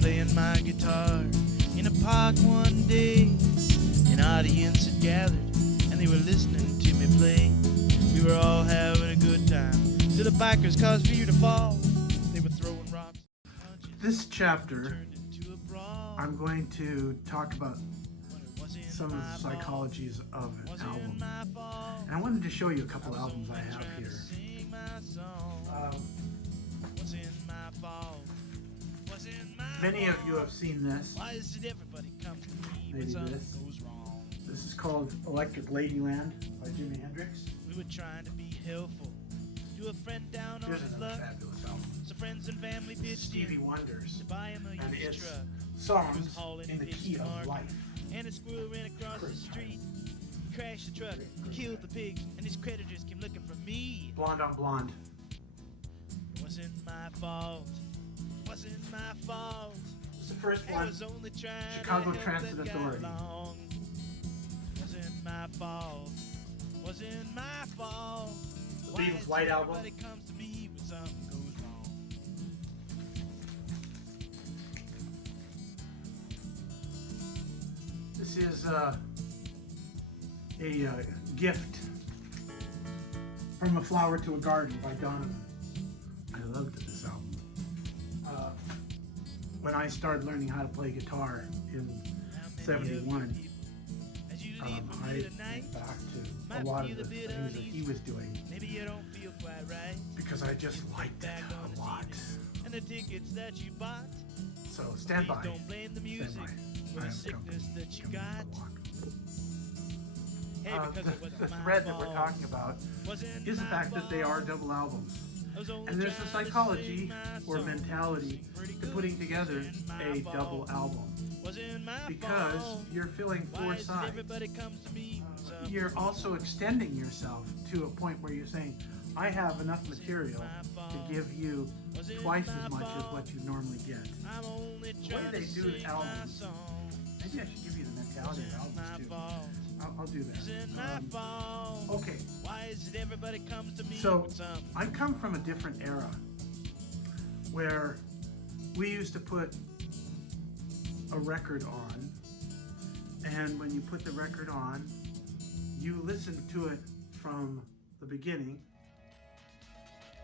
playing my guitar in a park one day. An audience had gathered and they were listening to me play. We were all having a good time till the bikers caused fear to fall. They were throwing rocks. This chapter, I'm going to talk about some of the psychologies of an album. And I wanted to show you a couple albums I have here. Many of you have seen this. Maybe this. This is called Electric Ladyland by Jimi Hendrix. We were trying to be helpful to a friend down on Here's his another luck. fabulous album. So friends and family pitched Stevie in Wonder's. to buy him a And used it's truck. songs in the key of life. And a squirrel ran across the street, crashed the truck, killed the pigs, and his creditors came looking for me. Blonde on Blonde. It wasn't my fault. It wasn't my fault. It's the first I one. was only trying Chicago to help Transit that guy Authority. along. Wasn't my fault. Wasn't my fault. The Why Beatles' is White it Album. everybody comes to me when something goes wrong? This is a gift from a flower to a garden by Donovan. I loved this album. When I started learning how to play guitar in '71, I went back to a lot of the things that he was doing Maybe you don't feel quite right. because I just liked it a lot. And the tickets that you bought, So stand by. please don't blame the music Stand by. for I the am sickness coming. that you Coming got. to walk. Hey, because it wasn't The my thread that we're fault. talking about Wasn't is the my fact that they are fault. double albums. I was only And there's a trying to psychology sing my or song. mentality Pretty to good. putting together Wasn't my a fault. double album Wasn't my because fault. you're filling Why four is it sides. everybody comes to me when something You're goes also wrong? extending yourself to a point where you're saying, I have enough material to give you twice as much as what you normally get. I'm only The way trying they to do sing my albums, song. maybe I should give you the mentality of Wasn't my albums too. fault. I'll do Wasn't my that. fault. Okay, Why is it everybody comes to me so when something I come from a different era where we used to put a record on, and when you put the record on, you listen to it from the beginning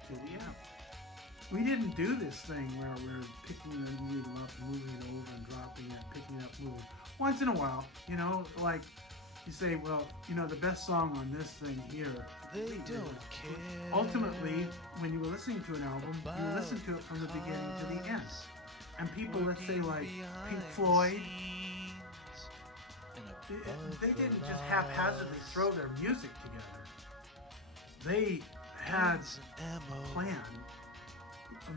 to the end. We didn't do this thing where we're picking the needle up, moving it over and dropping it, picking it up, moving. Once in a while, like you say, well, the best song on this thing here. they we do. don't care. Ultimately, when you were listening to an album, you listened to it from the beginning to the end. And people, let's say like Pink Floyd, they didn't just haphazardly throw their music together. They had a plan.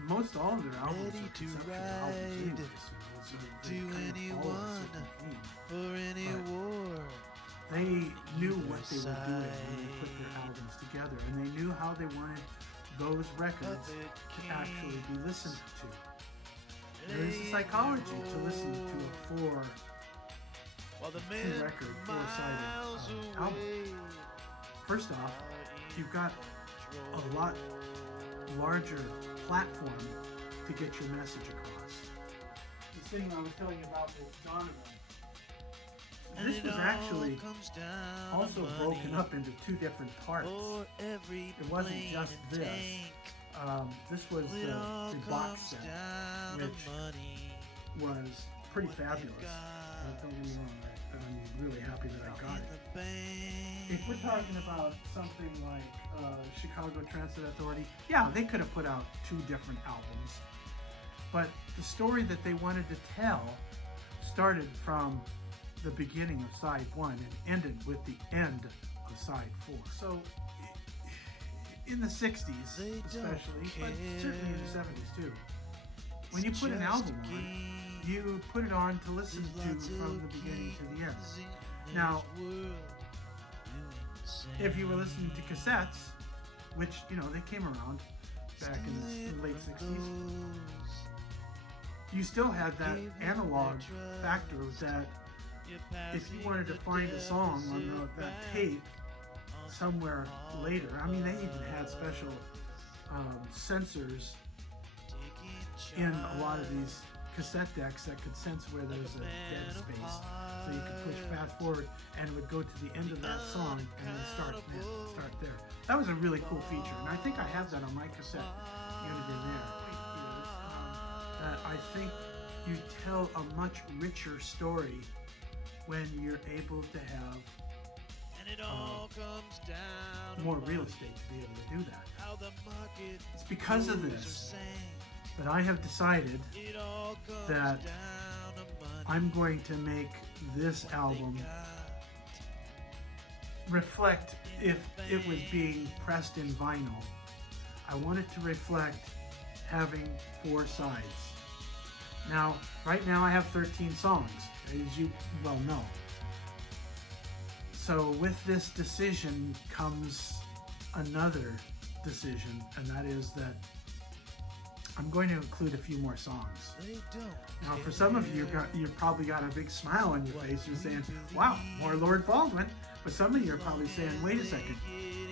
Most all of their albums Ready are to conceptual ride albums anyways, so to they kind of follow a certain anyone. theme. For any But war. They knew what they were doing when they put their albums together, and they knew how they wanted those records to actually be listened to. There is a psychology to listen to a While the men two-record, miles four-sided album. away First off, you've got a lot larger platform to get your message across. The thing I was telling you about with Donovan, this was actually also broken up into two different parts. It wasn't just this. This was the box set, which was pretty fabulous. Don't get me wrong, I'm really happy that I got it. If we're talking about something like Chicago Transit Authority, yeah, they could have put out two different albums. But the story that they wanted to tell started from the beginning of side 1 and ended with the end of side 4. So in the 60s especially, but certainly in the 70s too, when you put an album on, you put it on to listen to from the beginning to the end. Now, if you were listening to cassettes, which, they came around back in the late 60s, you still had that analog factor that if you wanted to find a song on that tape somewhere later, they even had special sensors in a lot of these cassette decks that could sense where there's a dead space, so you could push fast forward and it would go to the end of that song and then start there. That was a really cool feature, and I think I have that on my cassette unit in there. That I think you tell a much richer story when you're able to have more real estate to be able to do that. It's because of this that I have decided that I'm going to make this album reflect, if it was being pressed in vinyl, I want it to reflect having 4 sides. Now, right now I have 13 songs, as you well know. So with this decision comes another decision, and that is that I'm going to include a few more songs. Now, for some of you, you've probably got a big smile on your face. You're saying, wow, more Lord Baldwin. But some of you are probably saying, wait a second,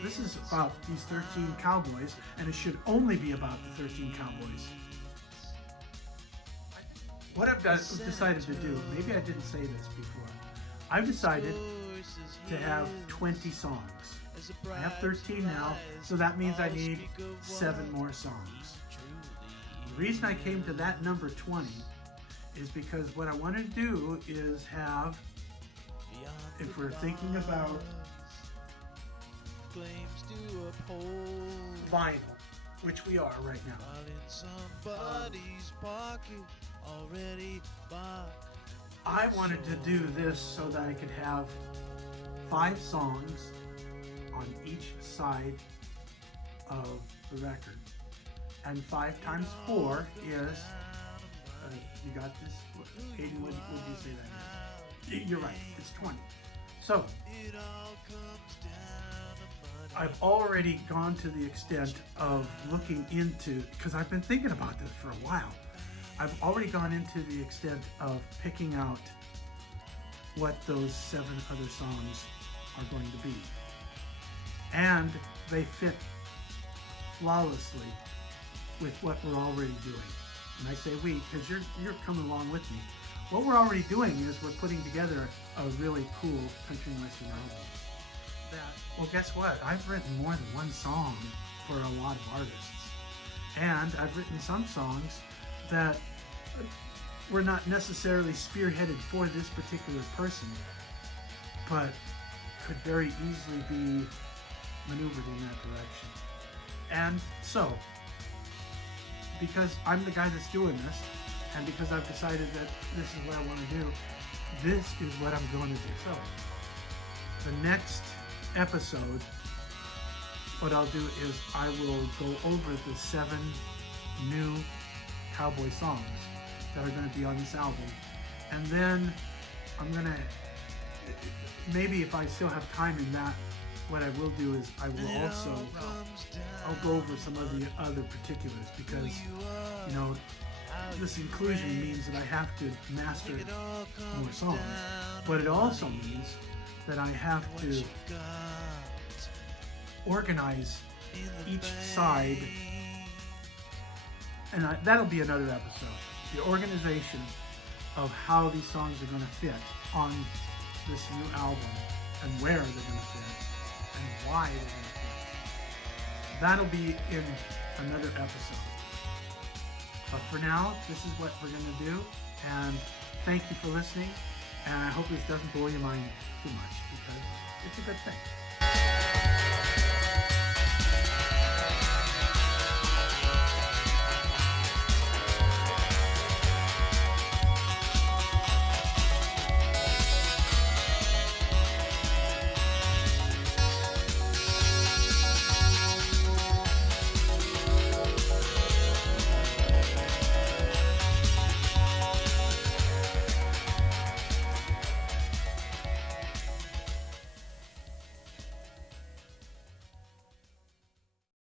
this is about these 13 cowboys, and it should only be about the 13 cowboys. What I've decided to do, maybe I didn't say this before, I've decided to have 20 songs. I have 13 now, so that means I need 7 more songs. The reason I came to that number 20 is because what I want to do is have, if we're thinking about vinyl, which we are right now, I wanted to do this so that I could have 5 songs on each side of the record. And 5 times 4 is, you got this? Aiden, what did you say that is? You're right, it's 20. So, I've already gone to the extent of looking into, because I've been thinking about this for a while, I've already gone into the extent of picking out what those 7 other songs are going to be. And they fit flawlessly with what we're already doing. And I say we, because you're coming along with me. What we're already doing is we're putting together a really cool country and western album. Well, guess what? I've written more than one song for a lot of artists. And I've written some songs that were not necessarily spearheaded for this particular person, but could very easily be maneuvered in that direction. And so, because I'm the guy that's doing this, and because I've decided that this is what I want to do, this is what I'm going to do. So, the next episode, what I'll do is I will go over the 7 new cowboy songs that are going to be on this album, and then I'm going to, maybe if I still have time in that, what I will do is I will also, I'll go over some of the other particulars, because, you know, this inclusion means that I have to master more songs, but it also means that I have to organize each side, and that'll be another episode. The organization of how these songs are going to fit on this new album, and where they're going to fit, and why they're going to fit. That'll be in another episode. But for now, this is what we're going to do, and thank you for listening, and I hope this doesn't blow your mind too much, because it's a good thing.